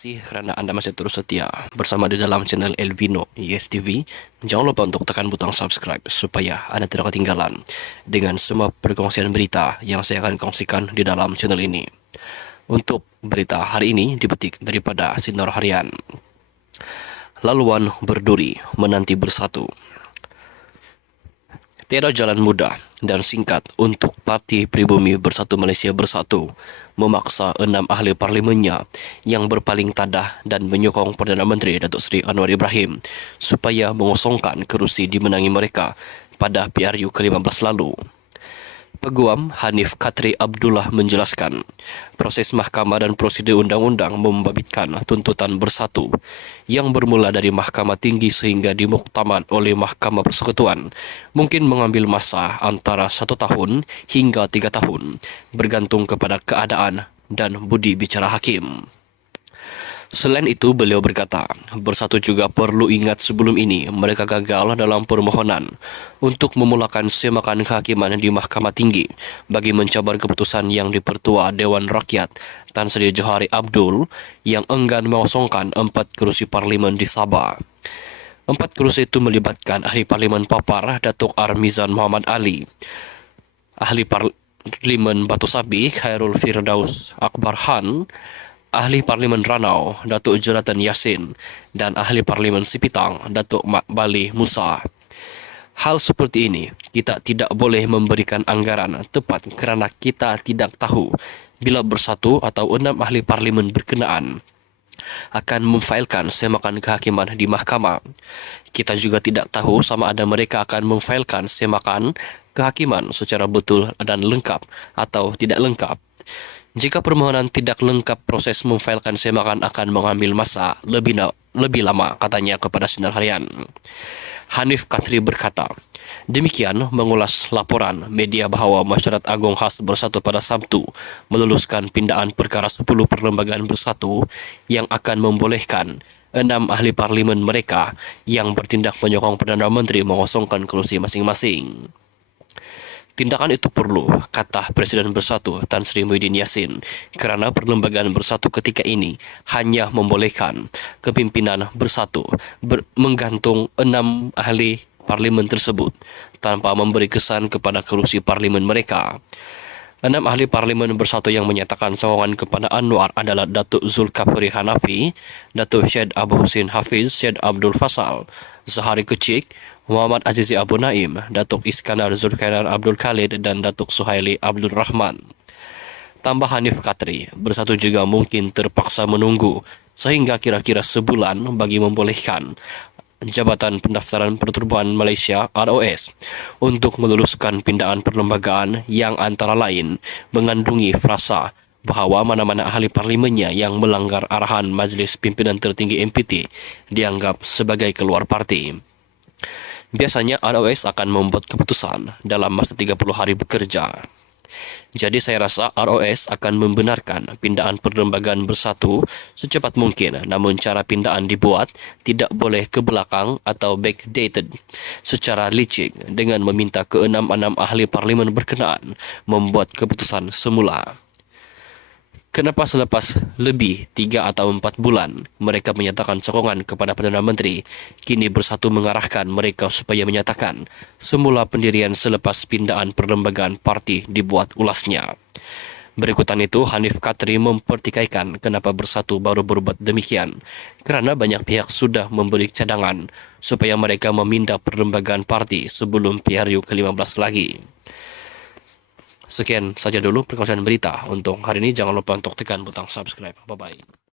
kasih karena Anda masih terus setia bersama di dalam channel Elvino YesTV. Jangan lupa untuk tekan butang subscribe supaya Anda tidak ketinggalan dengan semua perkongsian berita yang saya akan kongsikan di dalam channel ini. Untuk berita hari ini dipetik daripada Sinar Harian. Laluan berduri menanti bersatu. Tiada jalan mudah dan singkat untuk Parti Pribumi Bersatu Malaysia Bersatu memaksa 6 ahli parlimennya yang berpaling tadah dan menyokong Perdana Menteri Datuk Seri Anwar Ibrahim supaya mengosongkan kerusi dimenangi mereka pada PRU ke-15 lalu. Peguam Hanif Khatri Abdullah menjelaskan, proses mahkamah dan prosedur undang-undang membabitkan tuntutan bersatu yang bermula dari Mahkamah Tinggi sehingga dimuktamad oleh Mahkamah Persekutuan mungkin mengambil masa antara 1 tahun hingga 3 tahun bergantung kepada keadaan dan budi bicara hakim. Selain itu, beliau berkata, Bersatu juga perlu ingat sebelum ini mereka gagal dalam permohonan untuk memulakan semakan kehakiman di Mahkamah Tinggi bagi mencabar keputusan yang dipertua Dewan Rakyat Tan Sri Johari Abdul yang enggan mengosongkan 4 kerusi parlimen di Sabah. 4 kerusi itu melibatkan ahli parlimen Papar Datuk Armizan Muhammad Ali, ahli parlimen Batu Sabih Khairul Firdaus Akbar Han, ahli parlimen Ranau Datuk Jonathan Yassin dan ahli parlimen Sipitang Datuk Makbali Musa. Hal seperti ini kita tidak boleh memberikan anggaran tepat kerana kita tidak tahu bila bersatu atau 6 ahli parlimen berkenaan akan memfailkan semakan kehakiman di mahkamah. Kita juga tidak tahu sama ada mereka akan memfailkan semakan kehakiman secara betul dan lengkap atau tidak lengkap. Jika permohonan tidak lengkap, proses memfailkan semakan akan mengambil masa lebih lama, katanya kepada Sinar Harian. Hanif Khatri berkata, demikian mengulas laporan media bahawa Masyarakat Agung Khas Bersatu pada Sabtu meluluskan pindaan perkara 10 perlembagaan bersatu yang akan membolehkan 6 ahli parlimen mereka yang bertindak menyokong Perdana Menteri mengosongkan kerusi masing-masing. Tindakan itu perlu, kata Presiden Bersatu Tan Sri Muhyiddin Yassin, kerana perlembagaan bersatu ketika ini hanya membolehkan kepimpinan bersatu menggantung 6 ahli parlimen tersebut tanpa memberi kesan kepada kerusi parlimen mereka. 6 ahli parlimen bersatu yang menyatakan sokongan kepada Anwar adalah Datuk Zulkifli Hanafi, Datuk Syed Abu Husin Hafiz, Syed Abdul Fasal, Zahari Kecik, Muhammad Azizi Abu Naim, Datuk Iskandar Zulkainar Abdul Khalid dan Datuk Suhaili Abdul Rahman. Tambah Hanif Khatri, bersatu juga mungkin terpaksa menunggu sehingga kira-kira sebulan bagi membolehkan Jabatan Pendaftaran Pertubuhan Malaysia ROS untuk meluluskan pindaan perlembagaan yang antara lain mengandungi frasa bahawa mana-mana ahli parlimennya yang melanggar arahan Majlis Pimpinan Tertinggi MPT dianggap sebagai keluar parti. Biasanya ROS akan membuat keputusan dalam masa 30 hari bekerja. Jadi saya rasa ROS akan membenarkan pindaan perlembagaan bersatu secepat mungkin, namun cara pindaan dibuat tidak boleh ke belakang atau backdated secara licik dengan meminta ke-6 ahli parlimen berkenaan membuat keputusan semula. Kenapa selepas lebih 3 atau 4 bulan mereka menyatakan sokongan kepada Perdana Menteri, kini bersatu mengarahkan mereka supaya menyatakan semula pendirian selepas pindaan perlembagaan parti dibuat ulasnya. Berikutan itu, Hanif Khatri mempertikaikan kenapa bersatu baru berbuat demikian, kerana banyak pihak sudah memberi cadangan supaya mereka memindah perlembagaan parti sebelum PRU ke-15 lagi. Sekian saja dulu perkongsian berita untuk hari ini. Jangan lupa untuk tekan butang subscribe. Bye-bye.